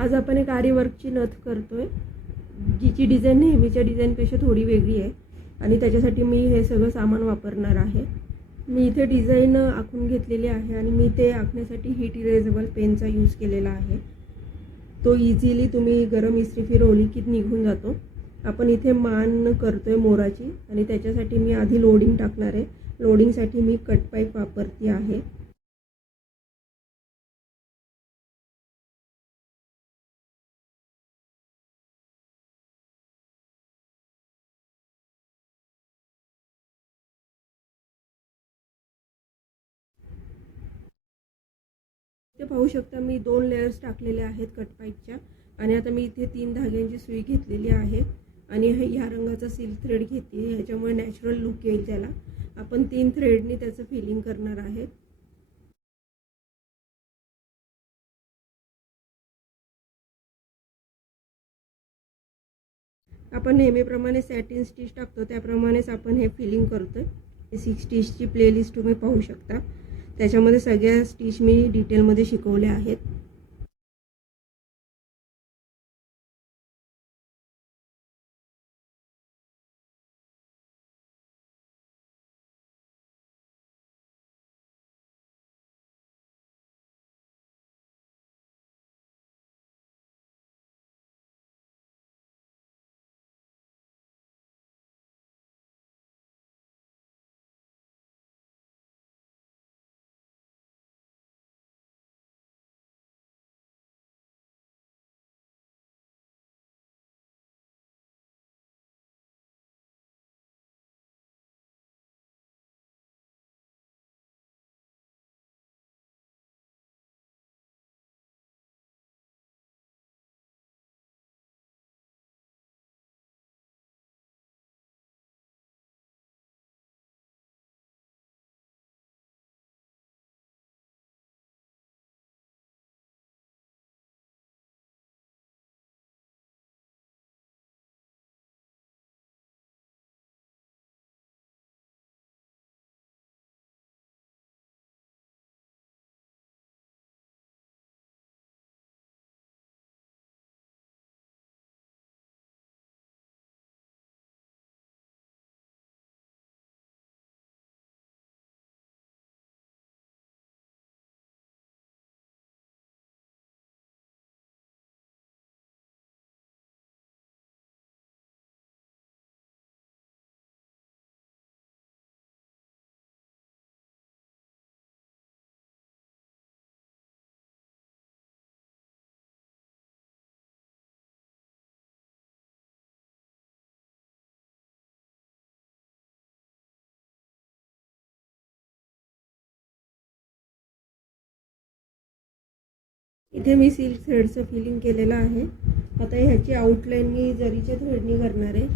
आज आपण एक आरी वर्कची नथ करतोय, जिची डिझाईन नेहमीच्या डिझाईनपेक्षा थोडी वेगळी आहे आणि त्याच्यासाठी मी हे सगळं सामान वापरणार आहे. मी इथे डिझाईन आखून घेतलेली आहे आणि मी ते आखण्यासाठी हीट इरेजेबल पेनचा यूज केलेला आहे. तो इझिली तुम्ही गरम इस्त्री फिरवली की निघून जातो. आपण इथे मान करतोय मोराची आणि त्याच्यासाठी मी आधी लोडिंग टाकणार आहे. लोडिंगसाठी मी कट पाईप वापरते आहे. ते पाहू शकता मी 2 लेयर्स टाकलेले आहेत कट पाईपच्या आणि आता मी इथे 3 धाग्यांची सुई घेतलेली आहे आणि ह्या रंगाचा सिल्क थ्रेड घेते. ह्याच्यामुळे नॅचरल लुक येईल त्याला. आपण 3 थ्रेडनी त्याचं फिलिंग करणार आहे. आपण नेहमीप्रमाणे सॅटिन स्टिच टाकतो त्याप्रमाणेच आपण हे फिलिंग करतोय. 6 स्टिचची प्लेलिस्ट तुम्ही पाहू शकता. त्याच्यामध्ये सगळ्या स्टिच मी डिटेलमध्ये शिकवल्या आहेत. इथे मी सिल्क थ्रेडचं फिलिंग केलेलं आहे. आता ह्याची आउटलाईन मी जरीच्या थ्रेडनी करणार आहे,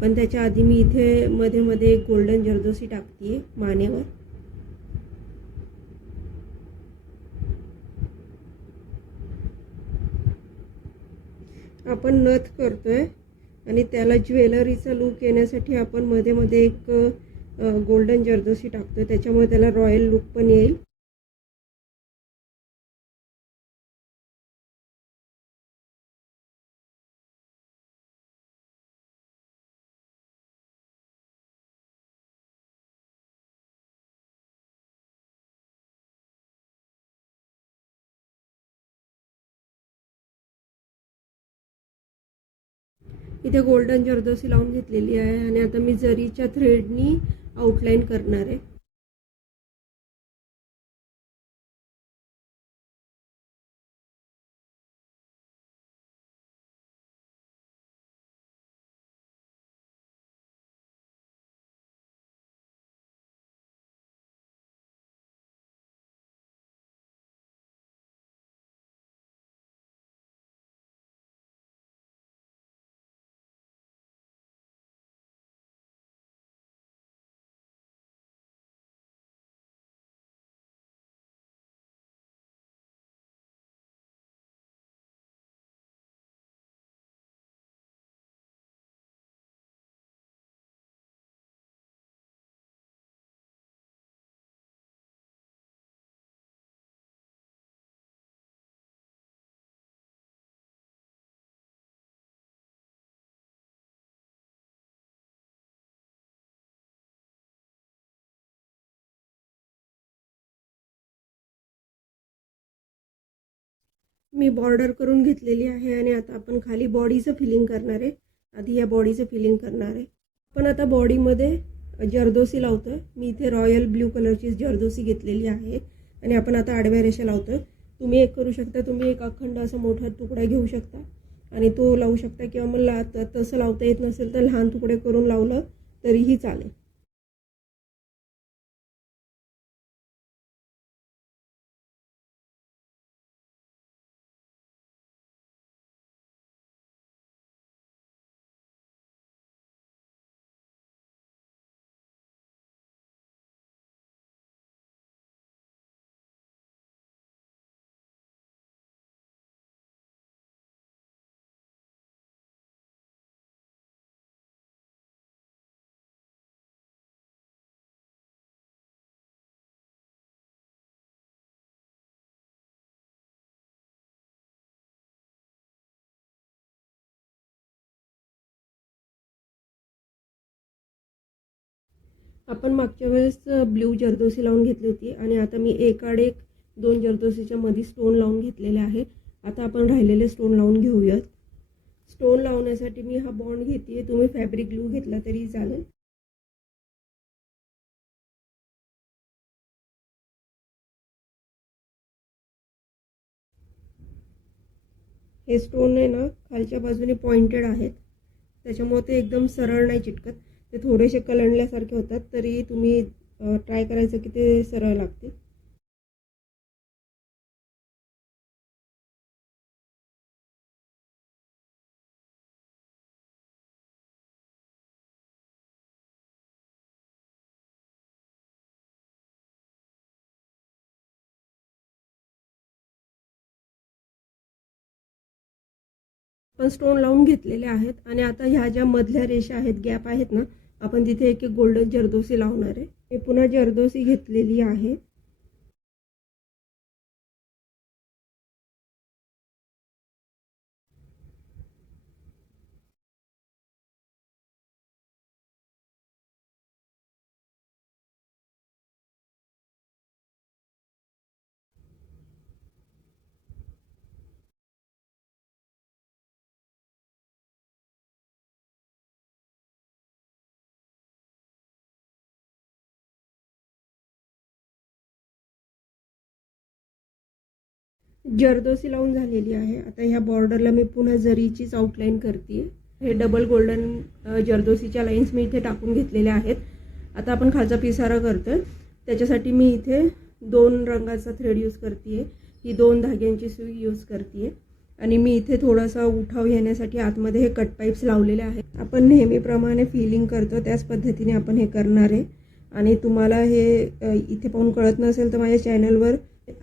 पण त्याच्या आधी मी इथे मध्ये मध्ये एक गोल्डन जरदोसी टाकते मानेवर. आपण नथ करतोय आणि त्याला ज्वेलरीचा लुक येण्यासाठी आपण मध्ये मध्ये एक गोल्डन जरदोसी टाकतोय, त्याच्यामुळे त्याला रॉयल लुक पण येईल. इथे गोल्डन जरदोसी लावून घेतलेली आहे आणि आता मी जरीच्या थ्रेडनी आउटलाईन करणार आहे. मी बॉर्डर करून घेतलेली आहे आणि आता आपण खाली बॉडीचं फिलिंग करणार आहे. आधी या बॉडीचं फिलिंग करणार आहे. पण आता बॉडीमध्ये जरदोसी लावतोय. मी इथे रॉयल ब्ल्यू कलरची जरदोसी घेतलेली आहे आणि आपण आता आडव्या रेषा लावतोय. तुम्ही एक करू शकता, तुम्ही एक अखंड असा मोठा तुकडा घेऊ शकता आणि तो लावू शकता, किंवा मग तसं लावता येत नसेल तर लहान तुकडे करून लावलं तरीही चालेल. आपण मागच्या वेळेस ब्ल्यू जरदोसी लावून घेतली होती आणि आता मी एकाड एक 2 जरदोसीच्या मध्ये स्टोन लावून घेतलेले आहे. आता आपण राहिलेले स्टोन लावून घेऊयात. स्टोन लावण्यासाठी मी हा बॉन्ड घेते. तुम्ही फॅब्रिक ग्लू घेतला तरी चालेल. हे स्टोन आहे ना खालच्या बाजूने पॉइंटेड आहेत, त्याच्यामुळे ते एकदम सरळ नाही चिटकत. ते थोडेसे कलंडल्यासारखे होतात. तरी तुम्ही ट्राय करायचं की ते सरळ लागते. पण स्टोन लावून घेतलेले आहेत आणि आता ह्या ज्या मधल्या रेषा आहेत, गॅप आहेत ना, आपण तिथे एक एक गोल्डन जरदोसी लावणार आहे. मी पुन्हा जरदोसी घेतलेली आहे. जरदोसी लावून झालेली आहे. आता ह्या बॉर्डरला मी पुन्हा जरीचीच आउटलाईन करते. हे डबल गोल्डन जरदोसीच्या लाईन्स मी इथे टाकून घेतलेल्या आहेत. आता आपण खालचा पिसारा करतोय. त्याच्यासाठी मी इथे 2 रंगाचा थ्रेड यूज करते. ही 2 धाग्यांची सुई यूज करते आणि मी इथे थोडासा उठाव येण्यासाठी आतमध्ये हे कट पाईप्स लावलेले आहेत. आपण नेहमीप्रमाणे फिलिंग करतो त्याच पद्धतीने आपण हे करणार आहे. आणि तुम्हाला हे इथे पाहून कळत नसेल तर माझ्या चॅनलवर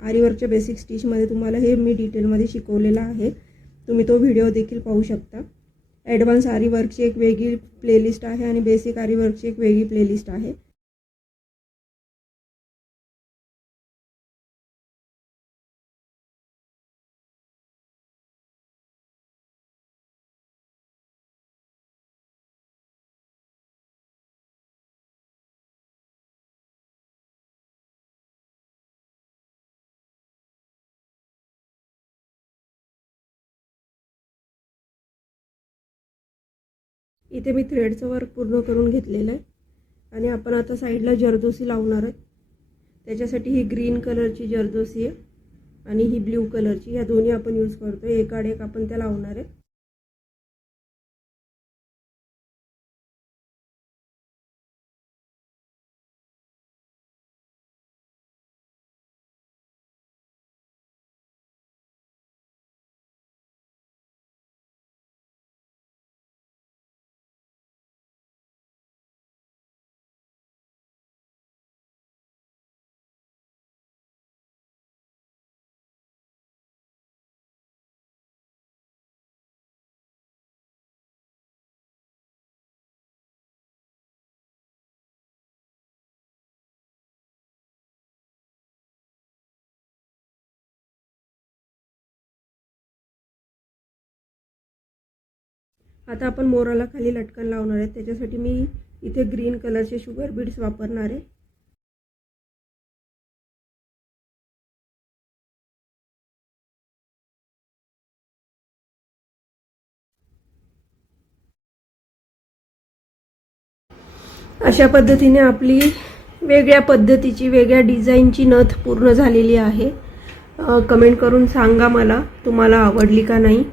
आरीवर्कच्या बेसिक स्टिचमध्ये तुम्हाला हे मी डिटेलमध्ये शिकवलेलं आहे. तुम्ही तो व्हिडिओ देखील पाहू शकता. ॲडव्हान्स आरीवर्कची एक वेगळी प्लेलिस्ट आहे आणि बेसिक आरीवर्कची एक वेगळी प्लेलिस्ट आहे. इथे मी थ्रेडचं वर्क पूर्ण करून घेतलेलं आहे आणि आपण आता साईडला जरदोसी लावणार आहे. त्याच्यासाठी ही ग्रीन कलरची जरदोसी आहे आणि ही ब्ल्यू कलरची, ह्या दोन्ही आपण यूज करतो. एकाड एक आपण त्या लावणार आहे. आता आपण मोराला खाली लटकन लावणार आहे. त्याच्यासाठी मी इथे ग्रीन कलरचे शुगर बीड्स वापरणार आहे. अशा पद्धतीने आपली वेगळ्या पद्धतीची वेगळ्या डिझाईनची नथ पूर्ण झालेली आहे. कमेंट करून सांगा मला तुम्हाला आवडली का नाही.